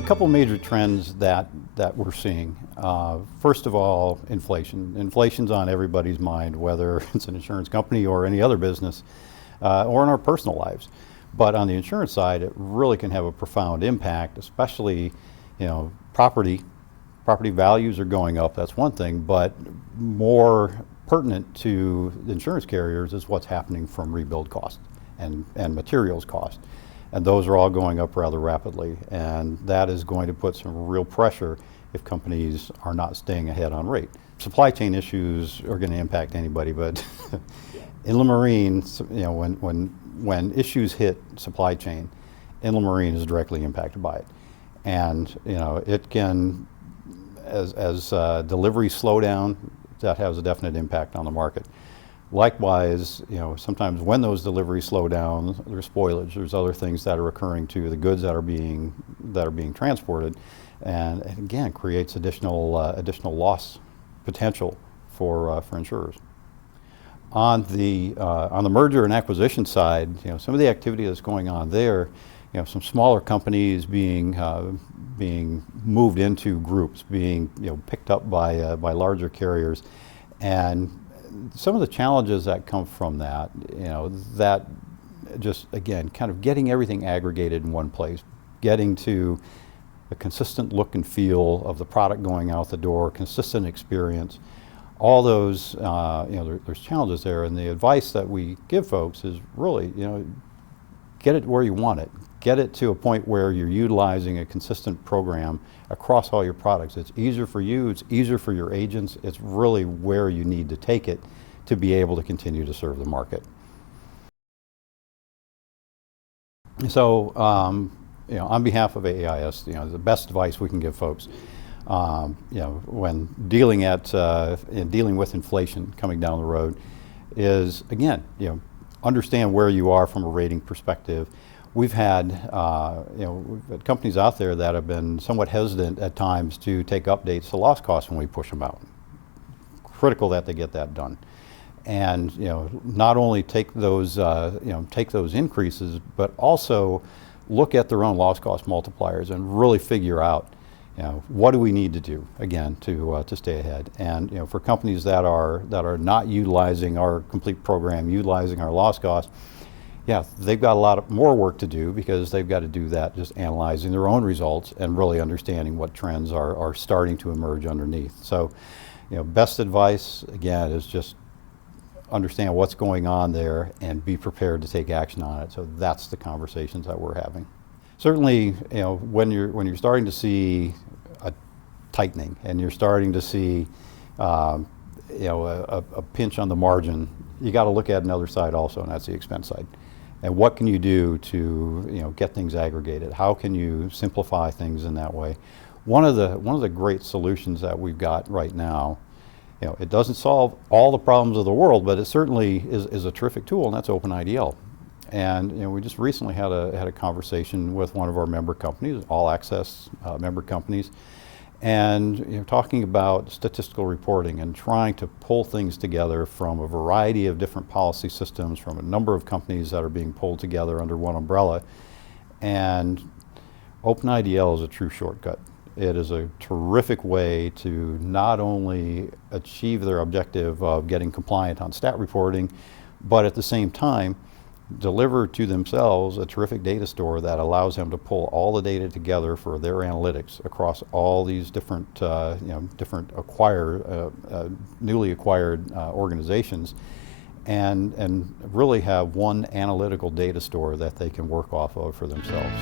A couple major trends that we're seeing. First of all, inflation. Inflation's on everybody's mind, whether it's an insurance company or any other business, or in our personal lives. But on the insurance side, it really can have a profound impact, especially, property values are going up, that's one thing, but more pertinent to the insurance carriers is what's happening from rebuild cost and materials cost. And those are all going up rather rapidly, and that is going to put some real pressure if companies are not staying ahead on rate. Supply chain issues are going to impact anybody, but inland marine, when issues hit supply chain, inland marine is directly impacted by it. And it can, as deliveries slow down, that has a definite impact on the market. Likewise, sometimes when those deliveries slow down, there's spoilage, there's other things that are occurring to the goods that are being transported, and again creates additional loss potential for insurers. On the merger and acquisition side, some of the activity that's going on there, some smaller companies being moved into groups, being picked up by larger carriers, and some of the challenges that come from that, that just again kind of getting everything aggregated in one place, getting to a consistent look and feel of the product going out the door, consistent experience, all those, there's challenges there, and the advice that we give folks is really, get it where you want it. Get it to a point where you're utilizing a consistent program across all your products. It's easier for you, it's easier for your agents, it's really where you need to take it to be able to continue to serve the market. So, on behalf of AAIS, the best advice we can give folks, when dealing with inflation coming down the road is, again, understand where you are from a rating perspective. We've had, we've had companies out there that have been somewhat hesitant at times to take updates to loss costs when we push them out. Critical that they get that done. And not only take those increases, but also look at their own loss cost multipliers and really figure out, what do we need to do again to stay ahead. And for companies that are not utilizing our complete program, utilizing our loss costs, yeah, they've got a lot more work to do, because they've got to do that just analyzing their own results and really understanding what trends are starting to emerge underneath. So, best advice again is just understand what's going on there and be prepared to take action on it. So that's the conversations that we're having. Certainly, when you're starting to see a tightening and you're starting to see a pinch on the margin, you got to look at another side also, and that's the expense side. And what can you do to get things aggregated? How can you simplify things in that way? One of the great solutions that we've got right now, it doesn't solve all the problems of the world, but it certainly is a terrific tool, and that's OpenIDL. And we just recently had a conversation with one of our member companies, All Access member companies, and talking about statistical reporting and trying to pull things together from a variety of different policy systems from a number of companies that are being pulled together under one umbrella. And OpenIDL is a true shortcut. It is a terrific way to not only achieve their objective of getting compliant on stat reporting, but at the same time deliver to themselves a terrific data store that allows them to pull all the data together for their analytics across all these different, newly acquired organizations, and really have one analytical data store that they can work off of for themselves.